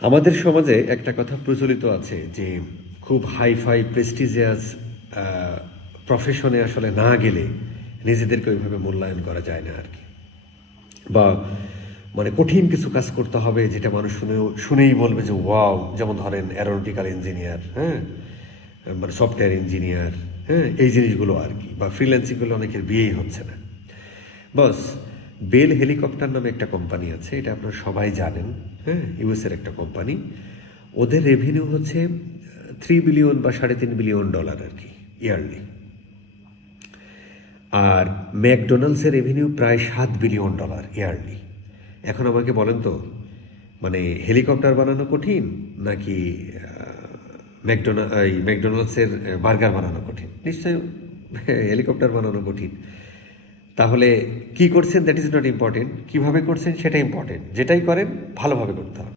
আমাদের সমাজে একটা কথা প্রচলিত আছে যে খুব হাইফাই প্রেস্টিজিয়াস প্রফেশনে আসলে না গেলে নিজেদেরকে ওইভাবে মূল্যায়ন করা যায় না আর কি, বা মানে কঠিন কিছু কাজ করতে হবে যেটা মানুষ শুনেই বলবে যে ওয়াও, যেমন ধরেন অ্যারোনটিক্যাল ইঞ্জিনিয়ার, হ্যাঁ, মানে সফটওয়্যার ইঞ্জিনিয়ার, হ্যাঁ, এই জিনিসগুলো আর কি, বা ফ্রিল্যান্সিংগুলো অনেকের বিয়েই হচ্ছে না। বস, বেল হেলিকপ্টার নামে একটা কোম্পানি আছে, এটা আপনারা সবাই জানেন, হ্যাঁ, ইউএসের একটা কোম্পানি। ওদের রেভিনিউ হচ্ছে 3 বিলিয়ন বা $3.5 বিলিয়ন আর কি, ইয়ারলি। আর ম্যাকডোনাল্ডসের রেভিনিউ প্রায় $7 বিলিয়ন ইয়ারলি। এখন আমাকে বলেন তো, মানে হেলিকপ্টার বানানো কঠিন নাকি ম্যাকডোনাল্ডসের বার্গার বানানো কঠিন? নিশ্চয়ই হেলিকপ্টার বানানো কঠিন। তাহলে কি করছেন দ্যাট ইজ নট ইম্পর্টেন্ট, কীভাবে করছেন সেটা ইম্পর্টেন্ট। যেটাই করেন ভালোভাবে করতে হবে।